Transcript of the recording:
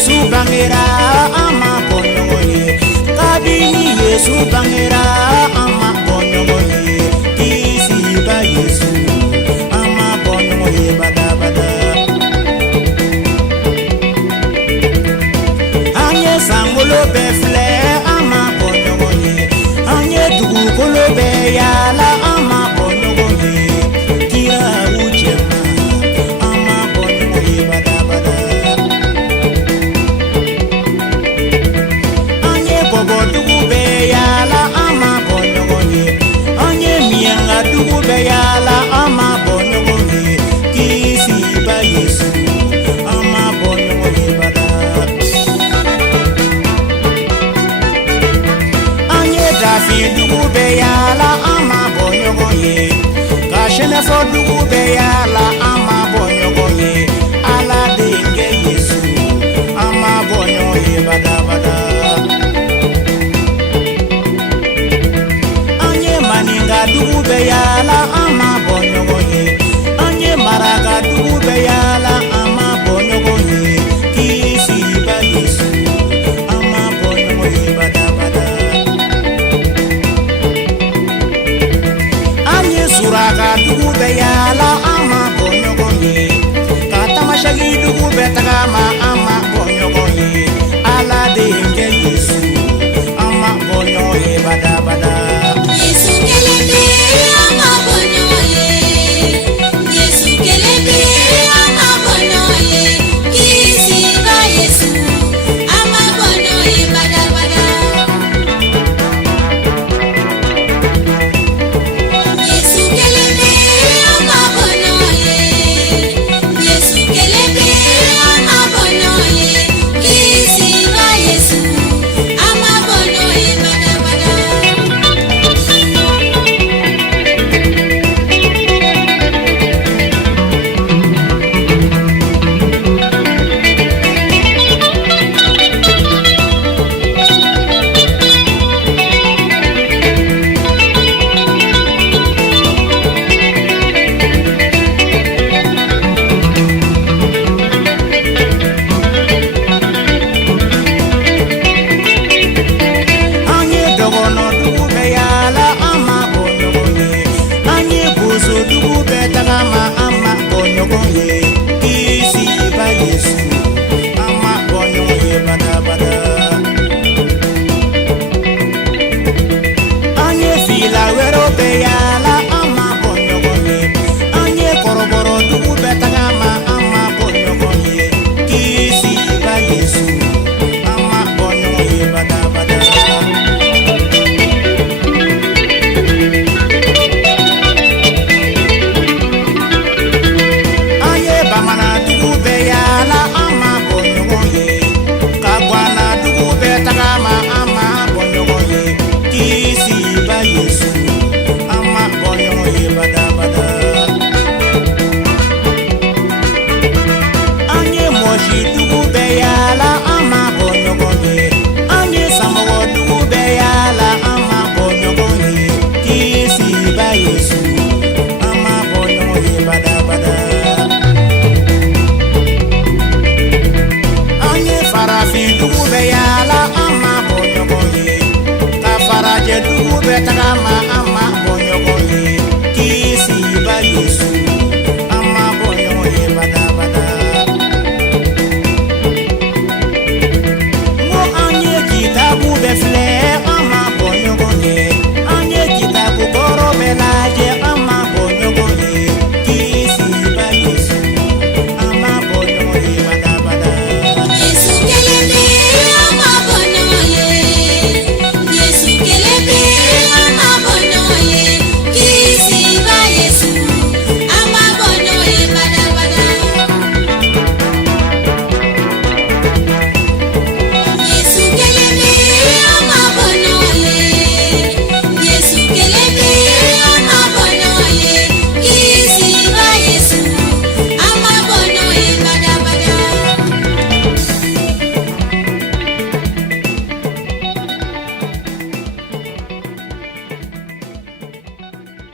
Yesu bangera ama bonyoye kabini Yesu bangera ama bonyoye kisi ba Yesu ama bonyoye bada bada anye sangolo befle ama bonyoye anye dugu kolo be yala ama bonyoye kira ujema ama bonyoye bada bada dugu be yala ama bonyoye anye mianga dugu be yala ama bonyoye kisi ba Yesu ama bonyoye bada anye dafi dugu be yala ama bonyoye kashene fo dugu be yala